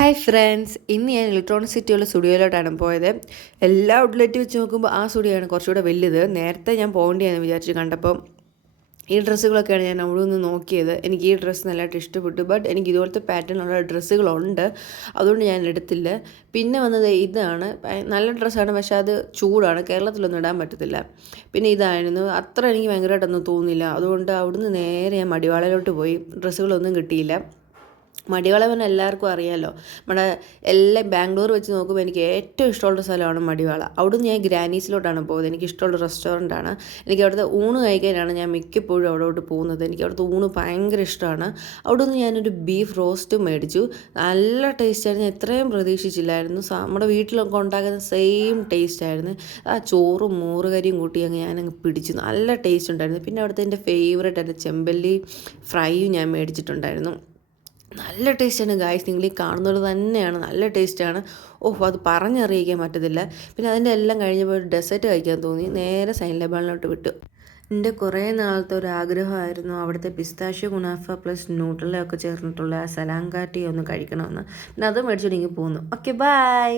Hi friends, ഇന്ന് ഞാൻ electronic സിറ്റിയുള്ള സ്റ്റുഡിയോയിലോട്ടാണ് പോയത്. എല്ലാ ഔട്ട്ലെറ്റ് വെച്ച് നോക്കുമ്പോൾ ആ സ്റ്റുഡിയോയാണ് കുറച്ചുകൂടെ വലുത്. നേരത്തെ ഞാൻ പോകേണ്ടിയെന്ന് വിചാരിച്ച് കണ്ടപ്പം ഈ ഡ്രസ്സുകളൊക്കെയാണ് ഞാൻ അവിടെ നിന്ന് നോക്കിയത്. എനിക്ക് ഈ ഡ്രസ്സ് നല്ലതായിട്ട് ഇഷ്ടപ്പെട്ടു. ബട്ട് എനിക്ക് ഇതുപോലത്തെ പാറ്റേണുള്ള ഡ്രസ്സുകളുണ്ട്, അതുകൊണ്ട് ഞാൻ എടുത്തില്ല. പിന്നെ വന്നത് ഇതാണ്, നല്ല ഡ്രസ്സാണ്, പക്ഷേ അത് ചൂടാണ്, കേരളത്തിലൊന്നും ഇടാൻ പറ്റത്തില്ല. പിന്നെ ഇതായിരുന്നു, അത്ര എനിക്ക് ഭയങ്കരമായിട്ടൊന്നും തോന്നിയില്ല. അതുകൊണ്ട് അവിടുന്ന് നേരെ ഞാൻ മടിവാളയിലോട്ട് പോയി. ഡ്രസ്സുകളൊന്നും കിട്ടിയില്ല. മടിവാള പറഞ്ഞാൽ എല്ലാവർക്കും അറിയാമല്ലോ. നമ്മുടെ എല്ലാം ബാംഗ്ലൂർ വെച്ച് നോക്കുമ്പോൾ എനിക്ക് ഏറ്റവും ഇഷ്ടമുള്ള സ്ഥലമാണ് മടിവാള. അവിടുന്ന് ഞാൻ ഗ്രാനീസിലോട്ടാണ് പോകുന്നത്. എനിക്ക് ഇഷ്ടമുള്ള റെസ്റ്റോറൻറ്റാണ്. എനിക്ക് അവിടുത്തെ ഊണ് കഴിക്കാനാണ് ഞാൻ മിക്കപ്പോഴും അവിടോട്ട് പോകുന്നത്. എനിക്ക് അവിടുത്തെ ഊണ് ഭയങ്കര ഇഷ്ടമാണ്. അവിടുന്ന് ഞാനൊരു ബീഫ് റോസ്റ്റും മേടിച്ചു. നല്ല ടേസ്റ്റായിരുന്നു. ഞാൻ ഇത്രയും പ്രതീക്ഷിച്ചില്ലായിരുന്നു. നമ്മുടെ വീട്ടിലൊക്കെ ഉണ്ടാക്കുന്ന സെയിം ടേസ്റ്റായിരുന്നു. ആ ചോറും മോറുകറിയും കൂട്ടി ഞാനങ്ങ് പിടിച്ചു. നല്ല ടേസ്റ്റ് ഉണ്ടായിരുന്നു. പിന്നെ അവിടുത്തെ എൻ്റെ ഫേവറേറ്റ് ആയിട്ട് ചെമ്പല്ലി ഫ്രൈയും ഞാൻ മേടിച്ചിട്ടുണ്ടായിരുന്നു. നല്ല ടേസ്റ്റാണ് ഗായ്സ്, നിങ്ങൾ ഈ കാണുന്നത് തന്നെയാണ്, നല്ല ടേസ്റ്റാണ്. ഓഹ്, അത് പറഞ്ഞറിയിക്കാൻ പറ്റത്തില്ല. പിന്നെ അതിൻ്റെ എല്ലാം കഴിഞ്ഞപ്പോൾ ഒരു ഡെസേർട്ട് കഴിക്കാൻ തോന്നി. നേരെ സൈൻ ലബാനിലോട്ട് വിട്ടു. എൻ്റെ കുറേ നാളത്തെ ഒരു ആഗ്രഹമായിരുന്നു അവിടുത്തെ പിസ്താഷ്യോ കുനാഫ പ്ലസ് ന്യൂട്രലൊക്കെ ചേർന്നിട്ടുള്ള സലാങ്കാട്ടി ഒന്ന് കഴിക്കണമെന്ന്. പിന്നെ അത് മേടിച്ചിട്ട് പോന്നു. Okay, by.